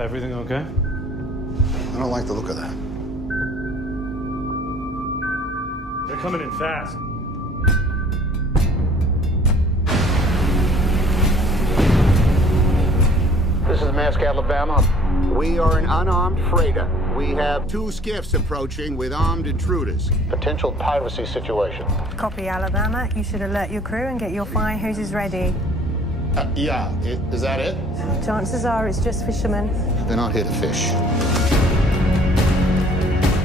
Everything okay? I don't like the look of that. They're coming in fast. This is Mask, Alabama. We are an unarmed freighter. We have 2 skiffs approaching with armed intruders. Potential piracy situation. Copy, Alabama. You should alert your crew and get your fire hoses ready. Yeah, is that it? Chances are it's just fishermen. They're not here to fish.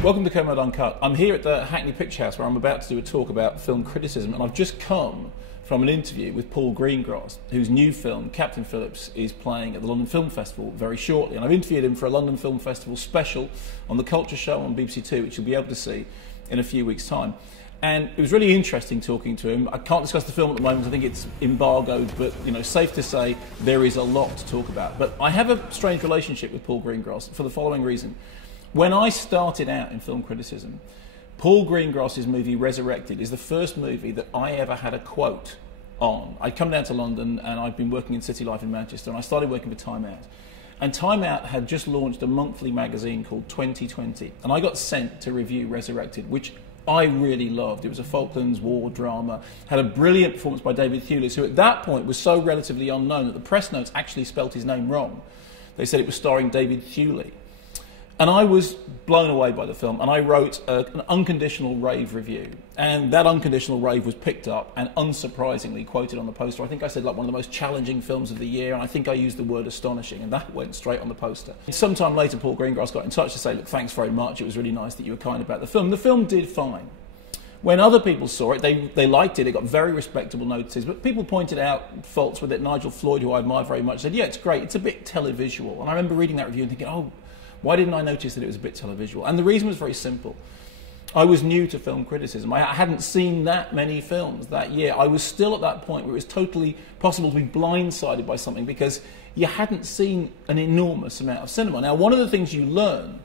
Welcome to Kermode Uncut. I'm here at the Hackney Picture House where I'm about to do a talk about film criticism, and I've just come from an interview with Paul Greengrass, whose new film, Captain Phillips, is playing at the London Film Festival very shortly. And I've interviewed him for a London Film Festival special on the Culture Show on BBC Two, which you'll be able to see in a few weeks' time. And it was really interesting talking to him. I can't discuss the film at the moment, I think it's embargoed, but safe to say there is a lot to talk about. But I have a strange relationship with Paul Greengrass for the following reason. When I started out in film criticism, Paul Greengrass's movie Resurrected is the first movie that I ever had a quote on. I'd come down to London and I'd been working in City Life in Manchester, and I started working for Time Out. And Time Out had just launched a monthly magazine called 2020, and I got sent to review Resurrected, which I really loved. It was a Falklands War drama, had a brilliant performance by David Thewlis, who at that point was so relatively unknown that the press notes actually spelt his name wrong. They said it was starring David Thewlis. And I was blown away by the film, and I wrote an unconditional rave review. And that unconditional rave was picked up and unsurprisingly quoted on the poster. I think I said like one of the most challenging films of the year, and I think I used the word astonishing, and that went straight on the poster. Sometime later, Paul Greengrass got in touch to say, look, thanks very much, it was really nice that you were kind about the film. The film did fine. When other people saw it, they liked it, it got very respectable notices, but people pointed out faults with it. Nigel Floyd, who I admire very much, said, yeah, it's great, it's a bit televisual. And I remember reading that review and thinking, oh, why didn't I notice that it was a bit televisual? And the reason was very simple. I was new to film criticism. I hadn't seen that many films that year. I was still at that point where it was totally possible to be blindsided by something because you hadn't seen an enormous amount of cinema. Now, one of the things you learn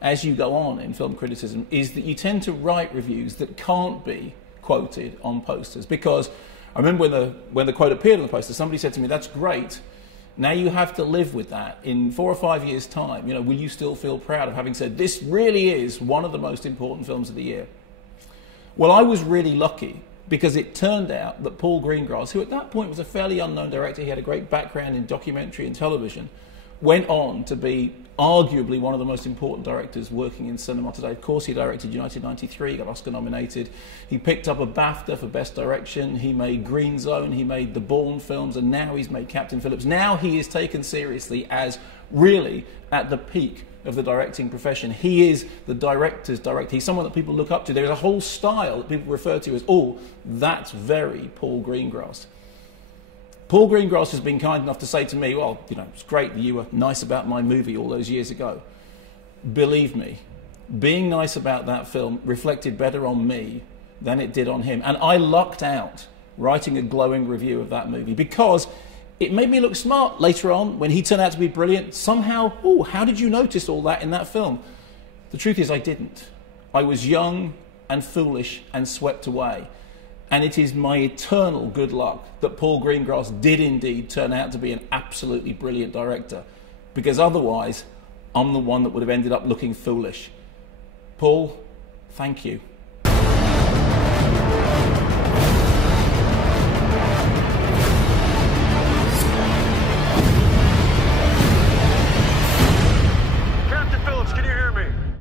as you go on in film criticism is that you tend to write reviews that can't be quoted on posters. Because I remember when the quote appeared on the poster, somebody said to me, that's great. Now you have to live with that. In 4 or 5 years' time, will you still feel proud of having said, this really is one of the most important films of the year? Well, I was really lucky because it turned out that Paul Greengrass, who at that point was a fairly unknown director, he had a great background in documentary and television, went on to be arguably one of the most important directors working in cinema today. Of course, he directed United 93, he got Oscar nominated. He picked up a BAFTA for Best Direction. He made Green Zone, he made the Bourne films, and now he's made Captain Phillips. Now he is taken seriously as really at the peak of the directing profession. He is the director's director. He's someone that people look up to. There is a whole style that people refer to as, oh, that's very Paul Greengrass. Paul Greengrass has been kind enough to say to me, well, it's great that you were nice about my movie all those years ago. Believe me, being nice about that film reflected better on me than it did on him. And I lucked out writing a glowing review of that movie because it made me look smart later on when he turned out to be brilliant. Somehow, oh, how did you notice all that in that film? The truth is I didn't. I was young and foolish and swept away. And it is my eternal good luck that Paul Greengrass did indeed turn out to be an absolutely brilliant director, because otherwise I'm the one that would have ended up looking foolish. Paul, thank you.